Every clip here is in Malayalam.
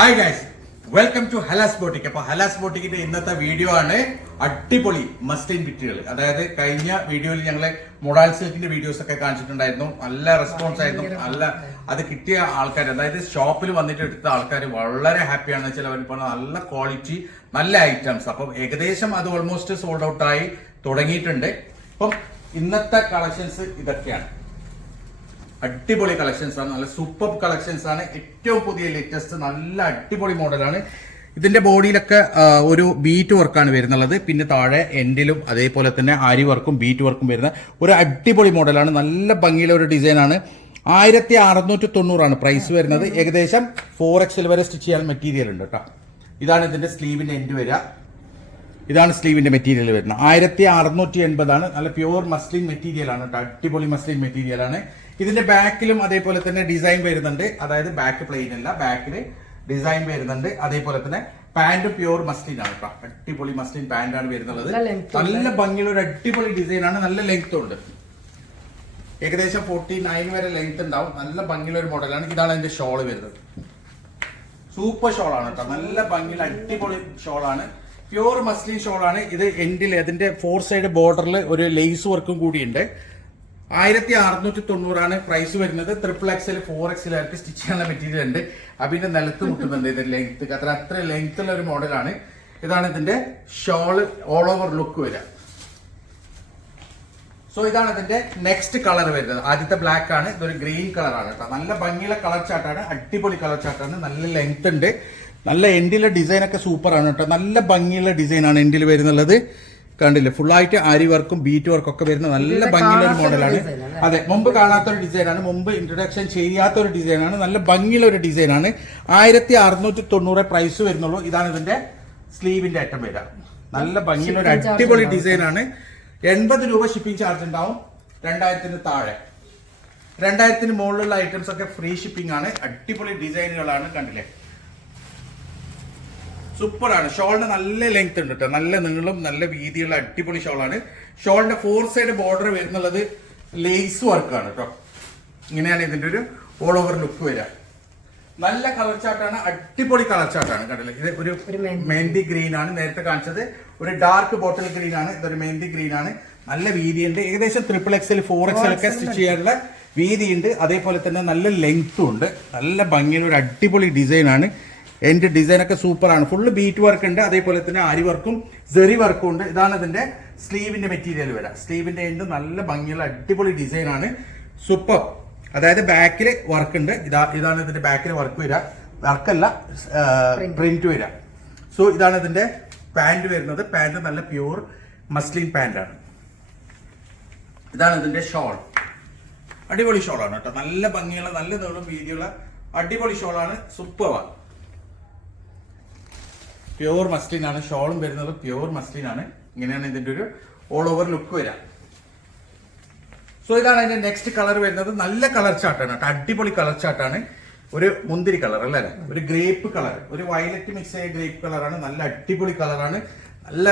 Hi guys welcome to Halas boutique അപ്പൊ ഹലാസ് ബോട്ടിക്കിന്റെ ഇന്നത്തെ വീഡിയോ ആണ് അടിപൊളി മസ്ലിൻ ബിറ്റുകൾ അതായത് കഴിഞ്ഞ വീഡിയോയിൽ ഞങ്ങൾ മൊഡാൽ സിൽക്കിന്റെ വീഡിയോസ് ഒക്കെ കാണിച്ചിട്ടുണ്ടായിരുന്നു. നല്ല റെസ്പോൺസ് ആയിരുന്നു. നല്ല അത് കിട്ടിയ ആൾക്കാർ അതായത് ഷോപ്പിൽ വന്നിട്ട് എടുത്ത ആൾക്കാർ വളരെ ഹാപ്പിയാണ് ചിലവർ പറഞ്ഞ നല്ല ക്വാളിറ്റി നല്ല ഐറ്റംസ് അപ്പം ഏകദേശം അത് ഓൾമോസ്റ്റ് സോൾഡ് ഔട്ട് ആയി തുടങ്ങിയിട്ടുണ്ട്. അപ്പം ഇന്നത്തെ കളക്ഷൻസ് ഇതൊക്കെയാണ്. അടിപൊളി കളക്ഷൻസ് ആണ്. നല്ല സൂപ്പർ കളക്ഷൻസ് ആണ്. ഏറ്റവും പുതിയ ലേറ്റസ്റ്റ് നല്ല അടിപൊളി മോഡലാണ് ഇതിന്റെ ബോഡിയിലൊക്കെ ഒരു ബീറ്റ് വർക്കാണ് വരുന്നുള്ളത്. പിന്നെ താഴെ എൻഡിലും അതേപോലെ തന്നെ ആരി വർക്കും ബീറ്റ് വർക്കും വരുന്ന ഒരു അടിപൊളി മോഡലാണ് നല്ല ഭംഗിയിലെ ഒരു ഡിസൈനാണ് ആയിരത്തി അറുന്നൂറ്റി തൊണ്ണൂറാണ് പ്രൈസ് വരുന്നത്. ഏകദേശം ഫോർ എക്സിൽ വരെ സ്റ്റിച്ച് ചെയ്യാൻ മെറ്റീരിയൽ ഉണ്ട് കേട്ടോ ഇതാണ് ഇതിന്റെ സ്ലീവിന്റെ എൻഡ് വരിക. ഇതാണ് സ്ലീവിന്റെ മെറ്റീരിയൽ വരുന്നത്. ആയിരത്തി അറുന്നൂറ്റി എൺപതാണ്. നല്ല പ്യുവർ മസ്ലിൻ മെറ്റീരിയൽ ആണ് കേട്ടോ അടിപൊളി മസ്ലിൻ മെറ്റീരിയലാണ് ഇതിന്റെ ബാക്കിലും അതേപോലെ തന്നെ ഡിസൈൻ വരുന്നുണ്ട്. അതായത് ബാക്ക് പ്ലെയിൻ അല്ല ബാക്കിൽ ഡിസൈൻ വരുന്നുണ്ട്. അതേപോലെ തന്നെ പാന്റ് പ്യുവർ മസ്ലിൻ ആണ് കേട്ടോ അടിപൊളി മസ്ലിൻ പാന്റ് ആണ് വരുന്നത്. നല്ല ഭംഗിയുള്ള ഒരു അടിപൊളി ഡിസൈൻ ആണ്. നല്ല ലെങ്ത്തും ഉണ്ട്. ഏകദേശം ഫോർട്ടി നയൻ വരെ ലെങ്ത് ഉണ്ടാവും. നല്ല ഭംഗിയുള്ള ഒരു മോഡലാണ് ഇതാണ് അതിന്റെ ഷോൾ വരുന്നത്. സൂപ്പർ ഷോളാണ് കേട്ടോ നല്ല ഭംഗിയുള്ള അടിപൊളി ഷോളാണ് പ്യൂർ മസ്ലിൻ ഷോളാണ് ഇത് എൻഡിൽ അതിന്റെ ഫോർ സൈഡ് ബോർഡറിൽ ഒരു ലേസ് വർക്കും കൂടിയുണ്ട്. ആയിരത്തി അറുന്നൂറ്റി തൊണ്ണൂറാണ് പ്രൈസ് വരുന്നത് ട്രിപ്പിൾ എക്സൽ ഫോർ എക്സൽ ആർക്ക് സ്റ്റിച്ച് ചെയ്യാനുള്ള മെറ്റീരിയൽ ഉണ്ട്. അപ്പിന്റെ നിലത്ത് മുട്ടുന്നുണ്ട്. ഇതിന്റെ ലെങ്ത് അത്ര അത്ര ലെങ്ത് ഉള്ള ഒരു മോഡലാണ് ഇതാണ് ഇതിന്റെ ഷോൾ ഓൾ ഓവർ ലുക്ക് വരിക സോ ഇതാണ് ഇതിന്റെ നെക്സ്റ്റ് കളർ വരുന്നത്. ആദ്യത്തെ ബ്ലാക്ക് ആണ്. ഇതൊരു ഗ്രീൻ കളറാണ് കേട്ടോ. നല്ല ഭംഗിയുള്ള കളർ ചാർട്ടാണ് അടിപൊളി കളർ ചാർട്ടാണ് നല്ല ലെങ്ത് ഉണ്ട്. നല്ല എൻഡിലെ ഡിസൈൻ ഒക്കെ സൂപ്പർ ആണ് കേട്ടോ. നല്ല ഭംഗിയുള്ള ഡിസൈൻ ആണ് എൻഡിൽ വരുന്നുള്ളത്. കണ്ടില്ലേ? ഫുൾ ആയിട്ട് ആരി വർക്കും ബീറ്റ് വർക്കും ഒക്കെ വരുന്ന നല്ല ഭംഗിയുള്ള ഒരു കാണാത്തൊരു മോഡലാണ് അതെ മുമ്പ് കാണാത്ത ഒരു ഡിസൈനാണ് മുമ്പ് ഇൻട്രൊഡക്ഷൻ ചെയ്യാത്ത ഒരു ഡിസൈനാണ് നല്ല ഭംഗിയുള്ള ഒരു ഡിസൈനാണ് ആയിരത്തി അറുന്നൂറ്റി തൊണ്ണൂറ് പ്രൈസ് വരുന്നുള്ളൂ. ഇതാണ് ഇതിന്റെ സ്ലീവിന്റെ അറ്റം വരിക നല്ല ഭംഗിയുള്ള ഒരു അടിപൊളി. ഡിസൈനാണ് എൺപത് രൂപ ഷിപ്പിംഗ് ചാർജ് ഉണ്ടാവും. രണ്ടായിരത്തിന് താഴെ. രണ്ടായിരത്തിന് മുകളിലുള്ള ഐറ്റംസ് ഒക്കെ ഫ്രീ ഷിപ്പിംഗ് ആണ്. അടിപൊളി ഡിസൈനുകളാണ് കണ്ടില്ലേ? സൂപ്പർ ആണ് ഷോളിന് നല്ല ലെങ്ത് ഉണ്ട് കേട്ടോ നല്ല നീളം നല്ല വീതിയുള്ള അടിപൊളി ഷോളാണ്. ഷോളിന്റെ ഫോർ സൈഡ് ബോർഡർ വരുന്നുള്ളത് ലേസ് വർക്കാണ് കേട്ടോ ഇങ്ങനെയാണ് ഇതിന്റെ ഒരു ഓൾ ഓവർ ലുക്ക് വരിക. നല്ല കളർ ചാർട്ടാണ് അടിപൊളി കളർ ചാർട്ടാണ് കണ്ടില്ലേ? ഇത് ഒരു മെഹന്തി. ഗ്രീൻ ആണ് നേരത്തെ കാണിച്ചത്. ഒരു ഡാർക്ക് ബോട്ടിൽ ഗ്രീൻ ആണ് ഇതൊരു മെഹന്തി ഗ്രീൻ ആണ്. നല്ല വീതിയുണ്ട്. ഏകദേശം ട്രിപ്പിൾ എക്സൽ ഫോർ എക്സൽ ഒക്കെ സ്റ്റിച്ച് ചെയ്യാനുള്ള വീതിയുണ്ട്. അതേപോലെ തന്നെ നല്ല ലെങ്ത്തും ഉണ്ട്. നല്ല ഭംഗിയുള്ള ഒരു അടിപൊളി ഡിസൈൻ ആണ് എന്റെ ഡിസൈൻ ഒക്കെ സൂപ്പർ ആണ് ഫുള്ള് ബീറ്റ് വർക്ക് ഉണ്ട്. അതേപോലെ തന്നെ അരി വർക്കും ജെറി വർക്കും ഉണ്ട്. ഇതാണ് ഇതിന്റെ സ്ലീവിന്റെ മെറ്റീരിയൽ വരാം സ്ലീവിന്റെ എന്റെ നല്ല ഭംഗിയുള്ള അടിപൊളി ഡിസൈനാണ് ആണ്. സൂപ്പർ അതായത് ബാക്കിൽ വർക്ക് ഉണ്ട്. ഇതാ ഇതാണ് ഇതിന്റെ ബാക്കിൽ വർക്ക് വരിക. വർക്കല്ല പ്രിന്റ് വരിക. സോ ഇതാണ് ഇതിന്റെ പാന്റ് വരുന്നത്. പാന്റ് നല്ല പ്യൂർ മസ്ലിൻ പാന്റ് ആണ്. ഇതാണ് ഇതിന്റെ ഷോൾ അടിപൊളി ഷോളാണ് കേട്ടോ. നല്ല ഭംഗിയുള്ള നല്ല നീളം വീതിയുള്ള അടിപൊളി ഷോളാണ് സൂപ്പറാണ് പ്യൂർ മസ്ലിൻ ആണ് ഷോളും വരുന്നത് പ്യുവർ മസ്ലിൻ ആണ് ഇങ്ങനെയാണ് ഇതിന്റെ ഒരു ഓൾ ഓവർ ലുക്ക് വരാം. സോ ഇതാണ് അതിന്റെ നെക്സ്റ്റ് കളർ വരുന്നത്. നല്ല കളർ ചാട്ടാണ് കേട്ടോ. അടിപൊളി കളർ ചാട്ടാണ് ഒരു മുന്തിരി കളർ അല്ലേ? ഒരു ഗ്രേപ്പ് കളർ ഒരു വയലറ്റ് മിക്സ് ആയ ഗ്രേപ്പ് കളറാണ് നല്ല അടിപൊളി കളറാണ് നല്ല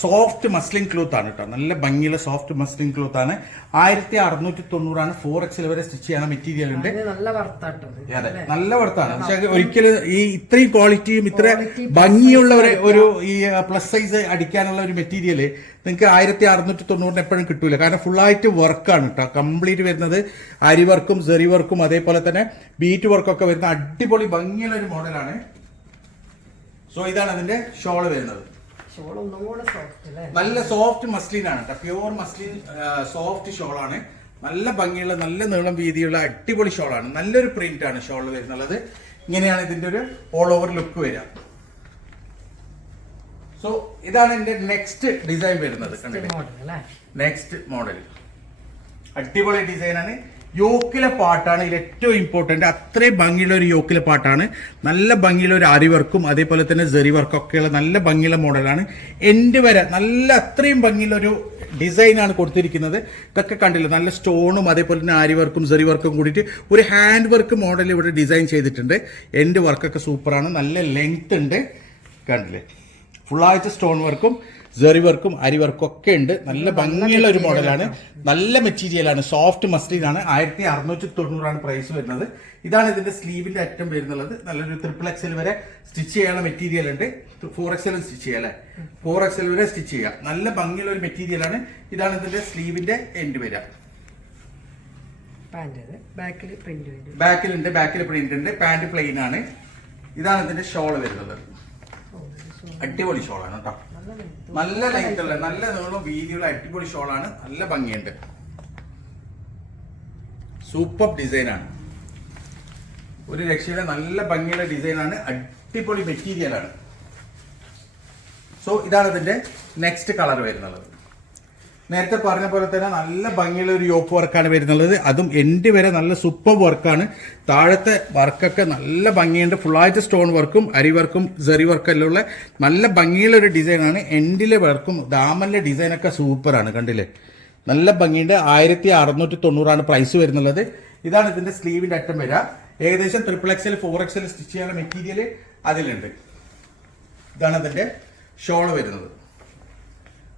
സോഫ്റ്റ് മസ്ലിൻ ക്ലോത്ത് ആണ് കേട്ടോ നല്ല ഭംഗിയുള്ള സോഫ്റ്റ് മസ്ലിൻ ക്ലോത്ത് ആണ്. ആയിരത്തി അറുന്നൂറ്റി തൊണ്ണൂറാണ് ഫോർ എക്സിൽ വരെ സ്റ്റിച്ച് ചെയ്യുന്ന മെറ്റീരിയൽ ഉണ്ട്. അതെ നല്ല വർത്താണ് പക്ഷെ ഒരിക്കലും ഈ ഇത്രയും ക്വാളിറ്റിയും ഇത്ര ഭംഗിയുള്ള ഒരു ഈ പ്ലസ് സൈസ് അടിക്കാനുള്ള ഒരു മെറ്റീരിയൽ നിങ്ങൾക്ക് ആയിരത്തി അറുന്നൂറ്റി തൊണ്ണൂറിന് എപ്പോഴും കിട്ടൂല. കാരണം ഫുൾ ആയിട്ട് വർക്കാണ് കേട്ടോ കംപ്ലീറ്റ് വരുന്നത് അരി വർക്കും സെറി വർക്കും അതേപോലെ തന്നെ ബീറ്റ് വർക്കും ഒക്കെ വരുന്ന അടിപൊളി ഭംഗിയുള്ള ഒരു മോഡലാണ് സോ ഇതാണ് അതിന്റെ ഷോൾ വരുന്നത്. നല്ല സോഫ്റ്റ് മസ്ലിൻ ആണ് കേട്ടോ പ്യൂർ മസ്ലിൻ സോഫ്റ്റ് ഷോൾ ആണ് നല്ല ഭംഗിയുള്ള നല്ല നീളം വീതിയുള്ള അടിപൊളി ഷോൾ ആണ് നല്ലൊരു പ്രിന്റ് ആണ് ഷോൾ വരുന്നുള്ളത്. ഇങ്ങനെയാണ് ഇതിന്റെ ഒരു ഓൾ ഓവർ ലുക്ക് വരിക. സോ ഇതാണ് എന്റെ നെക്സ്റ്റ് ഡിസൈൻ വരുന്നത്. കണ്ടില്ലേ? നെക്സ്റ്റ് മോഡൽ അടിപൊളി ഡിസൈനാണ് യോക്കിലെ പാട്ടാണ് ഇതിൽ ഏറ്റവും ഇമ്പോർട്ടന്റ് അത്രയും ഭംഗിയുള്ള ഒരു യോക്കിലെ പാട്ടാണ്. നല്ല ഭംഗിയുള്ള ഒരു അരി വർക്കും അതേപോലെ തന്നെ ജെറി വർക്കൊക്കെയുള്ള നല്ല ഭംഗിയുള്ള മോഡലാണ് എൻഡ് വരെ നല്ല അത്രയും ഭംഗിയുള്ള ഒരു ഡിസൈനാണ് കൊടുത്തിരിക്കുന്നത്. ഇതൊക്കെ കണ്ടില്ല? നല്ല സ്റ്റോണും അതേപോലെ തന്നെ ആരി വർക്കും ജെറി വർക്കും കൂടിയിട്ട് ഒരു ഹാൻഡ് വർക്ക് മോഡൽ ഇവിടെ ഡിസൈൻ ചെയ്തിട്ടുണ്ട്. എൻഡ് വർക്കൊക്കെ സൂപ്പറാണ് നല്ല ലെങ്ത് ഉണ്ട്. കണ്ടില്ലേ? ഫുള്ളായിട്ട് സ്റ്റോൺ വർക്കും ജെറി വർക്കും അരി വർക്കും ഒക്കെ ഉണ്ട് നല്ല ഭംഗിയുള്ള ഒരു മോഡലാണ് നല്ല മെറ്റീരിയലാണ് സോഫ്റ്റ് മസ്റ്റീൻ ആണ്. ആയിരത്തി അറുന്നൂറ്റി തൊണ്ണൂറാണ് പ്രൈസ് വരുന്നത്. ഇതാണ് ഇതിന്റെ സ്ലീവിന്റെ അറ്റം വരുന്നുള്ളത്. നല്ലൊരു ട്രിപ്പിൾ എക്സൽ വരെ സ്റ്റിച്ച് ചെയ്യാനുള്ള മെറ്റീരിയൽ ഉണ്ട്. ഫോർ എക്സൽ സ്റ്റിച്ച് ചെയ്യാം അല്ലെ? ഫോർ എക്സൽ വരെ സ്റ്റിച്ച് ചെയ്യാം. നല്ല ഭംഗിയുള്ള ഒരു മെറ്റീരിയലാണ് ഇതാണ് ഇതിന്റെ സ്ലീവിന്റെ എൻഡ് വരിക ബാക്കിലുണ്ട് ബാക്കിൽ പ്രിന്റ് ഉണ്ട്. പാന്റ് പ്ലെയിൻ ആണ്. ഇതാണ് ഇതിന്റെ ഷോൾ വരുന്നത്. So അടിപൊളി ഷോളാണ് കേട്ടോ. നല്ല ലൈറ്റ് ഉള്ള നല്ല നീളം വീതിയുള്ള അടിപൊളി ഷോളാണ് നല്ല ഭംഗിയുണ്ട്. സൂപ്പർ ഡിസൈനാണ് ഒരു രക്ഷയുടെ നല്ല ഭംഗിയുള്ള ഡിസൈനാണ് അടിപൊളി മെറ്റീരിയലാണ് സോ ഇതാണ് ഇതിന്റെ നെക്സ്റ്റ് കളർ വരുന്നത്. നേരത്തെ പറഞ്ഞ പോലെ തന്നെ നല്ല ഭംഗിയുള്ള ഒരു യോപ്പ് വർക്കാണ് വരുന്നത് അതും എൻഡ് വരെ നല്ല സൂപ്പർ വർക്കാണ് താഴത്തെ വർക്കൊക്കെ നല്ല ഭംഗിയുണ്ട്. ഫുള്ളായിട്ട് സ്റ്റോൺ വർക്കും അരി വർക്കും സെറി എല്ലാം ഉള്ള നല്ല ഭംഗിയുള്ള ഒരു ഡിസൈനാണ് എൻഡിലെ വർക്കും ദാമന്റെ ഡിസൈനൊക്കെ സൂപ്പറാണ് കണ്ടില്ലേ? നല്ല ഭംഗിയുണ്ട്. ആയിരത്തി അറുന്നൂറ്റി തൊണ്ണൂറാണ് പ്രൈസ് വരുന്നുള്ളത്. ഇതാണ് ഇതിന്റെ സ്ലീവിന്റെ അറ്റം വരിക. ഏകദേശം triple XL four XL stitch ചെയ്യാനുള്ള മെറ്റീരിയൽ അതിലുണ്ട്. ഇതാണ് അതിന്റെ ഷോൾ വരുന്നത്.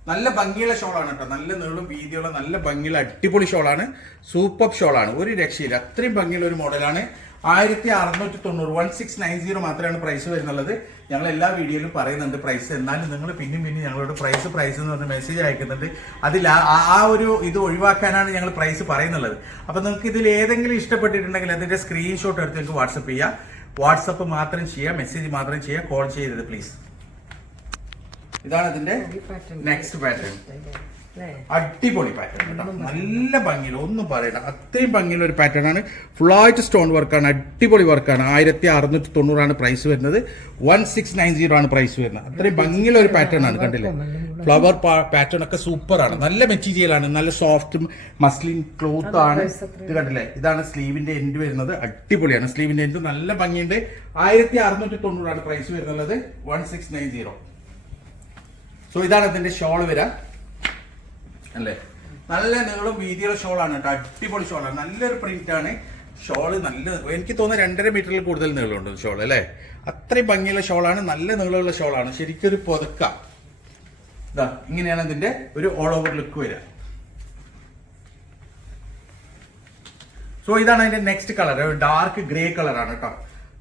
നല്ല ഭംഗിയുള്ള ഷോളാണ് കേട്ടോ. നല്ല നീളും വീതിയുള്ള നല്ല ഭംഗിയുള്ള അടിപൊളി ഷോളാണ് സൂപ്പർ ഷോളാണ് ഒരു രക്ഷയില്ല. അത്രയും ഭംഗിയുള്ള ഒരു മോഡലാണ് ആയിരത്തി അറുന്നൂറ്റി തൊണ്ണൂറ് വൺ സിക്സ് നയൻ സീറോ മാത്രമാണ് പ്രൈസ് വരുന്നുള്ളത്. ഞങ്ങൾ എല്ലാ വീഡിയോയിലും പറയുന്നുണ്ട് പ്രൈസ് എന്നാലും നിങ്ങൾ പിന്നെയും പിന്നെ ഞങ്ങളോട് പ്രൈസ് പ്രൈസ് എന്ന് പറഞ്ഞ് മെസ്സേജ് അയക്കുന്നുണ്ട്. അതിൽ ആ- ഒരു ഇത് ഒഴിവാക്കാനാണ് ഞങ്ങൾ പ്രൈസ് പറയുന്നുള്ളത്. അപ്പൊ നിങ്ങൾക്ക് ഇതിൽ ഏതെങ്കിലും ഇഷ്ടപ്പെട്ടിട്ടുണ്ടെങ്കിൽ അതിന്റെ സ്ക്രീൻഷോട്ട് എടുത്ത് നിങ്ങൾക്ക് വാട്സപ്പ് ചെയ്യാം. വാട്സപ്പ് മാത്രം ചെയ്യുക മെസ്സേജ് മാത്രം ചെയ്യുക കോൾ ചെയ്തത് പ്ലീസ് ഇതാണ് അതിന്റെ നെക്സ്റ്റ് പാറ്റേൺ അടിപൊളി പാറ്റേൺ കേട്ടോ. നല്ല ഭംഗിയില്ല ഒന്നും പറയണ്ട അത്രയും ഭംഗിയുള്ള ഒരു പാറ്റേൺ ആണ്. ഫുള്ളായിട്ട് സ്റ്റോൺ വർക്കാണ് അടിപൊളി വർക്കാണ് ആയിരത്തി അറുന്നൂറ്റി തൊണ്ണൂറാണ് പ്രൈസ് വരുന്നത്. വൺ സിക്സ് നയൻ സീറോ ആണ് പ്രൈസ് വരുന്നത്. അത്രയും ഭംഗിയുള്ള ഒരു പാറ്റേൺ ആണ് കണ്ടില്ലേ? ഫ്ലവർ പാറ്റേൺ ഒക്കെ സൂപ്പർ ആണ്. നല്ല മെറ്റീരിയൽ ആണ് നല്ല സോഫ്റ്റ് മസ്ലിൻ ക്ലോത്ത് ആണ്. ഇത് കണ്ടില്ലേ? ഇതാണ് സ്ലീവിന്റെ എൻഡ് വരുന്നത്. അടിപൊളിയാണ്. സ്ലീവിന്റെ എൻഡ് നല്ല ഭംഗിയുണ്ട്. ആയിരത്തി അറുന്നൂറ്റി തൊണ്ണൂറാണ് പ്രൈസ് വരുന്നത്. One six nine zero so ഇതാണ് ഇതിന്റെ ഷോൾ വരാ. അല്ലേ? നല്ല നീളം വീതിയുള്ള ഷോളാണ് കേട്ടോ. അടിപൊളി ഷോളാണ് നല്ലൊരു പ്രിന്റ് ആണ്. ഷോൾ നല്ല എനിക്ക് തോന്നുന്നു രണ്ടര മീറ്ററിൽ കൂടുതൽ നീളമുണ്ട് ഷോൾ അല്ലേ? അത്രയും ഭംഗിയുള്ള ഷോളാണ് നല്ല നീളമുള്ള ഷോളാണ് ശരിക്കും ഒരു പുതക്ക. ഇതാ ഇങ്ങനെയാണ് ഇതിന്റെ ഒരു ഓൾ ഓവർ ലുക്ക് വരിക സോ ഇതാണ് അതിന്റെ നെക്സ്റ്റ് കളർ ഡാർക്ക് ഗ്രേ കളറാണ് കേട്ടോ.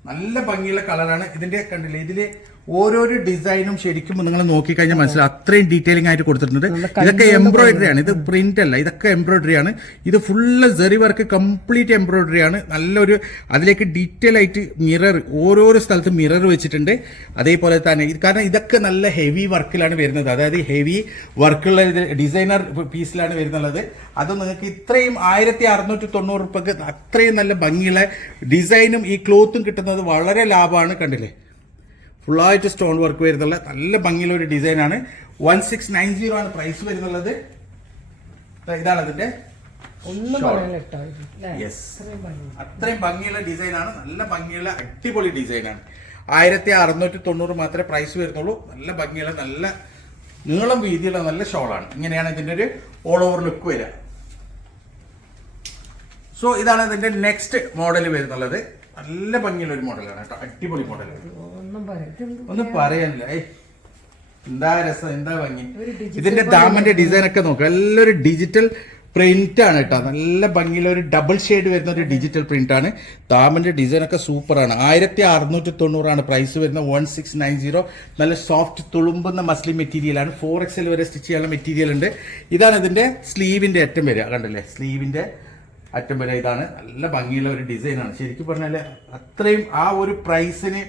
നല്ല ഭംഗിയുള്ള കളറാണ് ഇതിന്റെ കണ്ടില്ലേ? ഇതിൽ ഓരോരോ ഡിസൈനും ശരിക്കും നിങ്ങൾ നോക്കിക്കഴിഞ്ഞാൽ മനസ്സിലാവും. അത്രയും ഡീറ്റെയിലിംഗ് ആയിട്ട് കൊടുത്തിട്ടുണ്ട്. ഇതൊക്കെ എംബ്രോയിഡറി ആണ്. ഇത് പ്രിന്റ് അല്ല. ഇതൊക്കെ എംബ്രോയിഡറി ആണ്. ഇത് full zari work complete embroidery ആണ്. നല്ലൊരു അതിലേക്ക് ഡീറ്റെയിൽ ആയിട്ട് മിറർ ഓരോരോ സ്ഥലത്ത് മിറർ വെച്ചിട്ടുണ്ട്. അതേപോലെ തന്നെ കാരണം ഇതൊക്കെ നല്ല ഹെവി വർക്കിലാണ് വരുന്നത്. അതായത് ഹെവി വർക്കുള്ള ഡിസൈനർ പീസിലാണ് വരുന്നുള്ളത്. അത് നിങ്ങൾക്ക് ഇത്രയും ആയിരത്തി അറുന്നൂറ്റി തൊണ്ണൂറ് രൂപക്ക് അത്രയും നല്ല ഭംഗിയുള്ള ഡിസൈനും ഈ ക്ലോത്തും കിട്ടുന്നത് വളരെ ലാഭമാണ്. കണ്ടില്ലേ? ഫുള്ളായിട്ട് സ്റ്റോൺ വർക്ക് വരുന്നുള്ള നല്ല ഭംഗിയുള്ള ഒരു ഡിസൈനാണ്. വൺ സിക്സ് നയൻ സീറോ ആണ് പ്രൈസ് വരുന്നുള്ളത്. ഇതാണ് അതിന്റെ? അത്രയും ഭംഗിയുള്ള ഡിസൈനാണ്. നല്ല ഭംഗിയുള്ള അടിപൊളി ഡിസൈനാണ്. ആയിരത്തി അറുന്നൂറ്റി തൊണ്ണൂറ് മാത്രമേ പ്രൈസ് വരുന്നുള്ളൂ. നല്ല ഭംഗിയുള്ള നല്ല നീളം വീതിയുള്ള നല്ല ഷോളാണ്. ഇങ്ങനെയാണ് ഇതിന്റെ ഒരു ഓൾ ഓവർ ലുക്ക് വരിക. സോ ഇതാണ് ഇതിന്റെ നെക്സ്റ്റ് മോഡൽ വരുന്നുള്ളത്. നല്ല ഭംഗിയുള്ള ഒരു മോഡലാണ് കേട്ടോ. അടിപൊളി മോഡലാണ് ഒന്നും പറയാനില്ല എന്താ രസം എന്താ ഭംഗി? ഇതിന്റെ ദാമന്റെ ഡിസൈൻ ഒക്കെ നോക്കുക എല്ലാം ഒരു ഡിജിറ്റൽ പ്രിന്റ് ആണ് കേട്ടോ. നല്ല ഭംഗിയുള്ള ഒരു ഡബിൾ ഷെയ്ഡ് വരുന്ന ഒരു ഡിജിറ്റൽ പ്രിന്റ് ആണ്. താമന്റെ ഡിസൈൻ ഒക്കെ സൂപ്പർ ആണ്. ആയിരത്തി അറുന്നൂറ്റി തൊണ്ണൂറാണ് പ്രൈസ് വരുന്നത്. വൺ സിക്സ് നയൻ സീറോ നല്ല സോഫ്റ്റ് തുളുമ്പുന്ന മസ്ലിം മെറ്റീരിയൽ ആണ്. ഫോർ എക്സൽ വരെ സ്റ്റിച്ച് ചെയ്യാനുള്ള മെറ്റീരിയൽ ഉണ്ട്. ഇതാണ് ഇതിന്റെ സ്ലീവിന്റെ ഏറ്റവും വരിക. കണ്ടല്ലേ? സ്ലീവിന്റെ അറ്റം വരെ ഇതാണ് നല്ല ഭംഗിയുള്ള ഒരു ഡിസൈനാണ്. ആണ് ശരിക്കും പറഞ്ഞാൽ അത്രയും ആ ഒരു പ്രൈസിന്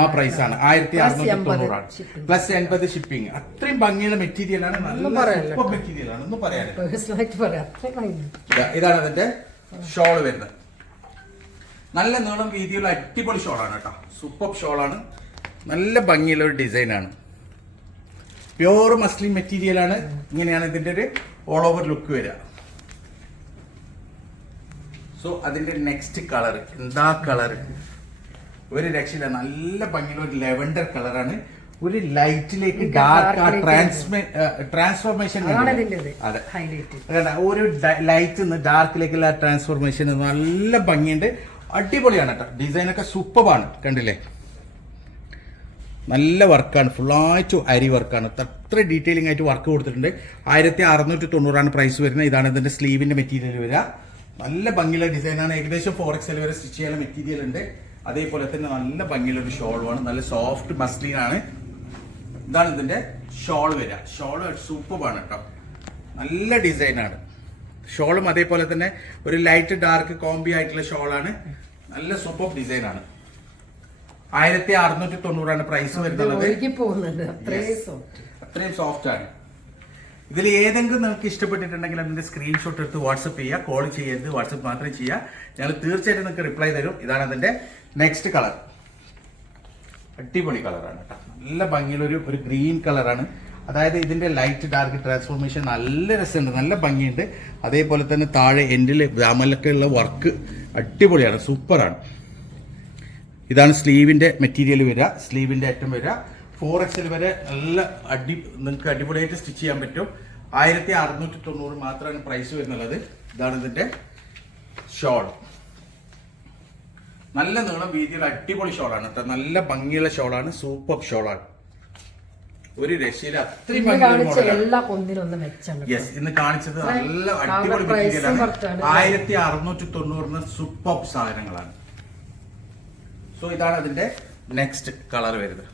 ആ പ്രൈസ് ആണ്. ആയിരത്തി അറുന്നൂറ്റി തൊണ്ണൂറാണ്. പ്ലസ് എൺപത് ഷിപ്പിംഗ് അത്രയും ഭംഗിയുള്ള മെറ്റീരിയലാണ് നല്ല സൂപ്പർ മെറ്റീരിയൽ ആണ്. ഒന്നും പറയാനില്ല. ഇതാണ് അതിന്റെ ഷോൾ വരുന്നത്. നല്ല നീളം വീതിയുള്ള അടിപൊളി ഷോളാണ് കേട്ടോ. സൂപ്പർ ഷോളാണ് നല്ല ഭംഗിയുള്ള ഒരു ഡിസൈനാണ് പ്യോർ മസ്ലിം മെറ്റീരിയൽ ആണ്. ഇങ്ങനെയാണ് ഇതിന്റെ ഒരു ഓൾ ഓവർ ലുക്ക് വരിക. സോ അതിന്റെ നെക്സ്റ്റ് കളർ എന്താ കളർ ഒരു രക്ഷയില്ല നല്ല ഭംഗിയുള്ള ഒരു ലെവൻഡർ കളറാണ് ഒരു ലൈറ്റിലേക്ക് ഡാർക്ക് ആ ട്രാൻസ്മേ ട്രാൻസ്ഫോർമേഷൻ അതെ. ഒരു ലൈറ്റ് നിന്ന് ഡാർക്കിലേക്കുള്ള ട്രാൻസ്ഫോർമേഷൻ നല്ല ഭംഗിയുണ്ട്. അടിപൊളിയാണ് കേട്ടോ ഡിസൈൻ ഒക്കെ സൂപ്പറാണ് കണ്ടില്ലേ? നല്ല വർക്കാണ് ഫുള്ളായിട്ട് അരി വർക്കാണ് അത്ര ഡീറ്റെയിലിംഗ് ആയിട്ട് വർക്ക് കൊടുത്തിട്ടുണ്ട്. ആയിരത്തി അറുന്നൂറ്റി തൊണ്ണൂറാണ് പ്രൈസ് വരുന്നത്. ഇതാണ് ഇതിന്റെ സ്ലീവിന്റെ മെറ്റീരിയൽ വരിക. നല്ല ഭംഗിയുള്ള ഡിസൈനാണ്. ഏകദേശം ഫോർ എക്സൽ വരെ സ്റ്റിച്ച് ചെയ്യാൻ മെറ്റീരിയൽ ഉണ്ട്. അതേപോലെ തന്നെ നല്ല ഭംഗിയുള്ള ഒരു ഷോളുമാണ് നല്ല സോഫ്റ്റ് മസ്ലിൻ ആണ്. ഇതാണ് ഇതിന്റെ ഷോൾ വരിക. ഷോൾ സൂപ്പറാണ് കേട്ടോ നല്ല ഡിസൈനാണ് ഷോളും അതേപോലെ തന്നെ ഒരു ലൈറ്റ് ഡാർക്ക് കോംബി ആയിട്ടുള്ള ഷോളാണ് നല്ല സൂപ്പർ ഡിസൈനാണ് ആയിരത്തി അറുന്നൂറ്റി തൊണ്ണൂറാണ് പ്രൈസ് വരുന്നത്. അത്രയും സോഫ്റ്റ് ആണ്. ഇതിൽ ഏതെങ്കിലും നിങ്ങൾക്ക് ഇഷ്ടപ്പെട്ടിട്ടുണ്ടെങ്കിൽ അതിന്റെ സ്ക്രീൻഷോട്ട് എടുത്ത് വാട്സപ്പ് ചെയ്യുക കോൾ ചെയ്യരുത് വാട്സപ്പ് മാത്രം ചെയ്യുക. ഞങ്ങൾ തീർച്ചയായിട്ടും നിങ്ങൾക്ക് റിപ്ലൈ തരും. ഇതാണ് അതിന്റെ നെക്സ്റ്റ് കളർ അടിപൊളി കളറാണ് കേട്ടോ. നല്ല ഭംഗിയുള്ള ഒരു ഗ്രീൻ കളറാണ് അതായത് ഇതിന്റെ ലൈറ്റ് ഡാർക്ക് ട്രാൻസ്ഫോർമേഷൻ നല്ല രസമുണ്ട് നല്ല ഭംഗിയുണ്ട്. അതേപോലെ തന്നെ താഴെ എൻഡിൽ ഗ്രാമലൊക്കെ ഉള്ള വർക്ക് അടിപൊളിയാണ് സൂപ്പറാണ് ഇതാണ് സ്ലീവിന്റെ മെറ്റീരിയൽ വരിക സ്ലീവിന്റെ അറ്റം വരിക. ഫോർ എക്സൽ വരെ നല്ല അടി നിങ്ങൾക്ക് അടിപൊളിയായിട്ട് സ്റ്റിച്ച് ചെയ്യാൻ പറ്റും. ആയിരത്തി അറുന്നൂറ്റി തൊണ്ണൂറ് മാത്രമാണ് പ്രൈസ് വരുന്നുള്ളത്. ഇതാണ് ഇതിന്റെ ഷോൾ നല്ല നീളം വീതിയുള്ള അടിപൊളി ഷോളാണ് കേട്ടോ. നല്ല ഭംഗിയുള്ള ഷോളാണ് സൂപ്പർ ഷോളാണ് ഒരു രക്ഷയിൽ അത്രയും യെസ് ഇന്ന് കാണിച്ചത് നല്ല അടിപൊളി മെറ്റീരിയലാണ്. ആയിരത്തി അറുന്നൂറ്റി തൊണ്ണൂറിന് സൂപ്പർ സാധനങ്ങളാണ്. സോ ഇതാണ് അതിന്റെ നെക്സ്റ്റ് കളർ വരുന്നത്.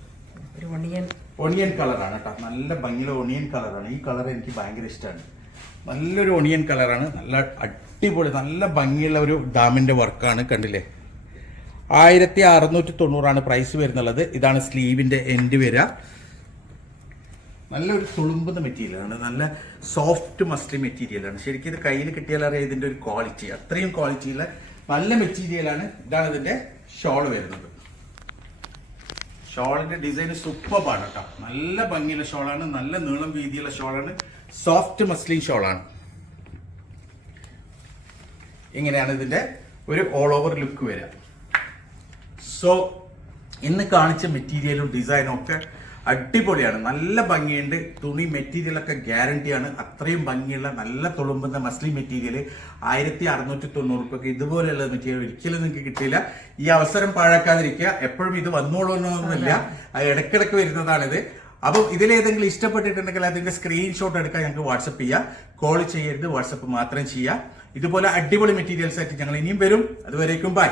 ഒരു ഒണിയൻ ഒണിയൻ കളറാണ് കേട്ടോ. നല്ല ഭംഗിയുള്ള ഒണിയൻ കളറാണ് ഈ കളർ എനിക്ക് ഭയങ്കര ഇഷ്ടമാണ് നല്ലൊരു ഒണിയൻ കളറാണ് നല്ല അടിപൊളി നല്ല ഭംഗിയുള്ള ഒരു ഡാമിന്റെ വർക്കാണ് കണ്ടില്ലേ? ആയിരത്തി അറുന്നൂറ്റി തൊണ്ണൂറാണ് പ്രൈസ് വരുന്നുള്ളത്. ഇതാണ് സ്ലീവിന്റെ എൻഡ് വരിക. നല്ലൊരു തുളുമ്പുന്ന മെറ്റീരിയലാണ് നല്ല സോഫ്റ്റ് മസ്ലി മെറ്റീരിയലാണ് ശരിക്കും ഇത് കയ്യിൽ കിട്ടിയാൽ അറിയാം ഇതിന്റെ ഒരു ക്വാളിറ്റി അത്രയും ക്വാളിറ്റിയുള്ള നല്ല മെറ്റീരിയലാണ് ഇതാണ് ഇതിന്റെ ഷോൾ വരുന്നത്. ഷോളിന്റെ ഡിസൈൻ സൂപ്പറാണ് കേട്ടോ നല്ല ഭംഗിയുള്ള ഷോളാണ് നല്ല നീളം വീതിയുള്ള ഷോളാണ് സോഫ്റ്റ് മസ്ലിൻ ഷോളാണ്. ഇങ്ങനെയാണ് ഇതിന്റെ ഒരു ഓൾ ഓവർ ലുക്ക് വരിക. സോ ഇന്ന് കാണിച്ച മെറ്റീരിയലും ഡിസൈനും ഒക്കെ അടിപൊളിയാണ്. നല്ല ഭംഗിയുണ്ട്. തുണി മെറ്റീരിയലൊക്കെ ഗ്യാരണ്ടിയാണ് അത്രയും ഭംഗിയുള്ള നല്ല തുളുമ്പുന്ന മസ്ലി മെറ്റീരിയൽ ആയിരത്തി അറുന്നൂറ്റി തൊണ്ണൂറ് രൂപയ്ക്ക് ഇതുപോലെയുള്ള മെറ്റീരിയൽ ഒരിക്കലും നിങ്ങൾക്ക് കിട്ടിയില്ല. ഈ അവസരം പാഴാക്കാതിരിക്കുക. എപ്പോഴും ഇത് വന്നോളണമെന്നൊന്നുമില്ല അത്. ഇടയ്ക്കിടയ്ക്ക് വരുന്നതാണിത്. അപ്പം ഇതിലേതെങ്കിലും ഇഷ്ടപ്പെട്ടിട്ടുണ്ടെങ്കിൽ അതിന്റെ സ്ക്രീൻഷോട്ട് എടുക്കാൻ ഞങ്ങൾക്ക് വാട്സപ്പ് ചെയ്യുക കോൾ ചെയ്യരുത്. വാട്സപ്പ് മാത്രം ചെയ്യുക ഇതുപോലെ അടിപൊളി മെറ്റീരിയൽസ് ആയിട്ട് ഞങ്ങൾ ഇനിയും വരും. അതുവരേക്കും ബൈ